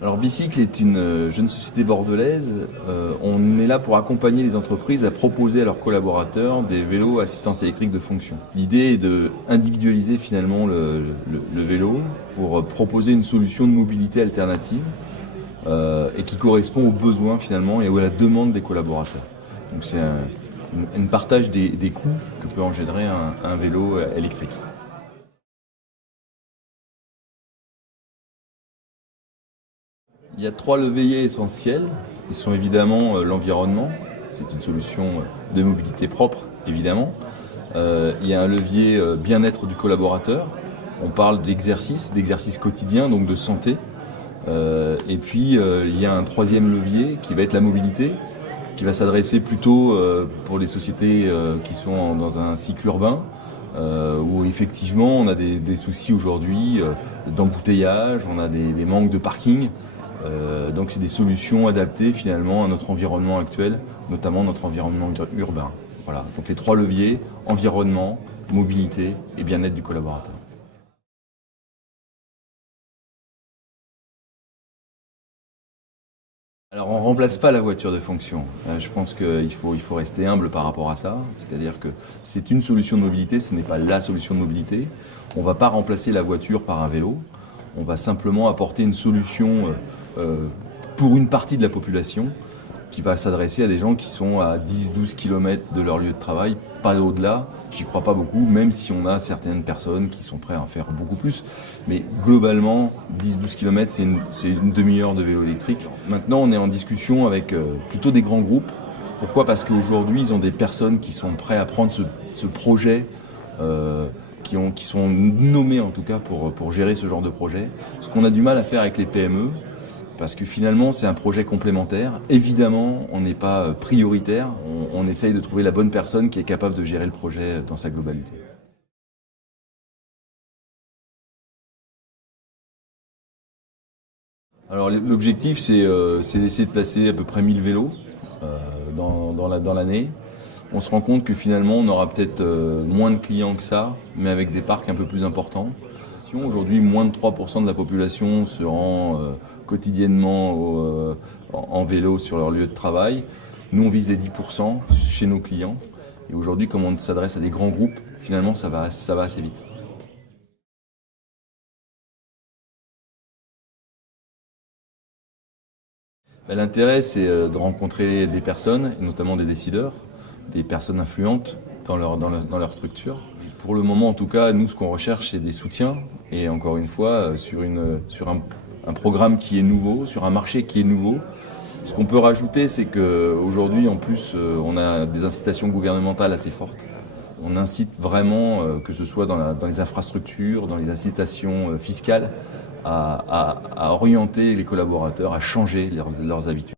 Alors Bicycle est une jeune société bordelaise. On est là pour accompagner les entreprises à proposer à leurs collaborateurs des vélos à assistance électrique de fonction. L'idée est de individualiser finalement le vélo pour proposer une solution de mobilité alternative et qui correspond aux besoins finalement et à la demande des collaborateurs. Donc c'est un partage des coûts que peut engendrer un vélo électrique. Il y a trois leviers essentiels. Ils sont évidemment l'environnement, c'est une solution de mobilité propre, évidemment. Il y a un levier bien-être du collaborateur. On parle d'exercice quotidien, donc de santé. Et puis il y a un troisième levier qui va être la mobilité, qui va s'adresser plutôt pour les sociétés qui sont dans un cycle urbain, où effectivement on a des soucis aujourd'hui d'embouteillage, on a des manques de parking. Donc c'est des solutions adaptées finalement à notre environnement actuel, notamment notre environnement urbain. Voilà, donc les trois leviers, environnement, mobilité et bien-être du collaborateur. Alors on ne remplace pas la voiture de fonction. Je pense qu'il faut rester humble par rapport à ça. C'est-à-dire que c'est une solution de mobilité, ce n'est pas la solution de mobilité. On ne va pas remplacer la voiture par un vélo. On va simplement apporter une solution pour une partie de la population qui va s'adresser à des gens qui sont à 10-12 km de leur lieu de travail, pas au-delà. J'y crois pas beaucoup, même si on a certaines personnes qui sont prêtes à en faire beaucoup plus. Mais globalement, 10-12 km, c'est une demi-heure de vélo électrique. Maintenant, on est en discussion avec plutôt des grands groupes. Pourquoi ? Parce qu'aujourd'hui, ils ont des personnes qui sont prêtes à prendre ce projet, qui sont nommées en tout cas pour gérer ce genre de projet. Ce qu'on a du mal à faire avec les PME, parce que finalement c'est un projet complémentaire. Évidemment, on n'est pas prioritaire, on essaye de trouver la bonne personne qui est capable de gérer le projet dans sa globalité. Alors l'objectif c'est d'essayer de placer à peu près 1000 vélos dans l'année. On se rend compte que finalement on aura peut-être moins de clients que ça, mais avec des parcs un peu plus importants. Aujourd'hui, moins de 3% de la population se rend quotidiennement en vélo sur leur lieu de travail. Nous, on vise les 10% chez nos clients. Et aujourd'hui, comme on s'adresse à des grands groupes, finalement, ça va assez vite. L'intérêt, c'est de rencontrer des personnes, et notamment des décideurs, des personnes influentes dans leur structure. Pour le moment, en tout cas, nous, ce qu'on recherche, c'est des soutiens. Et encore une fois, sur un programme qui est nouveau, sur un marché qui est nouveau. Ce qu'on peut rajouter, c'est qu'aujourd'hui, en plus, on a des incitations gouvernementales assez fortes. On incite vraiment, que ce soit dans les infrastructures, dans les incitations fiscales, à orienter les collaborateurs, à changer leurs habitudes.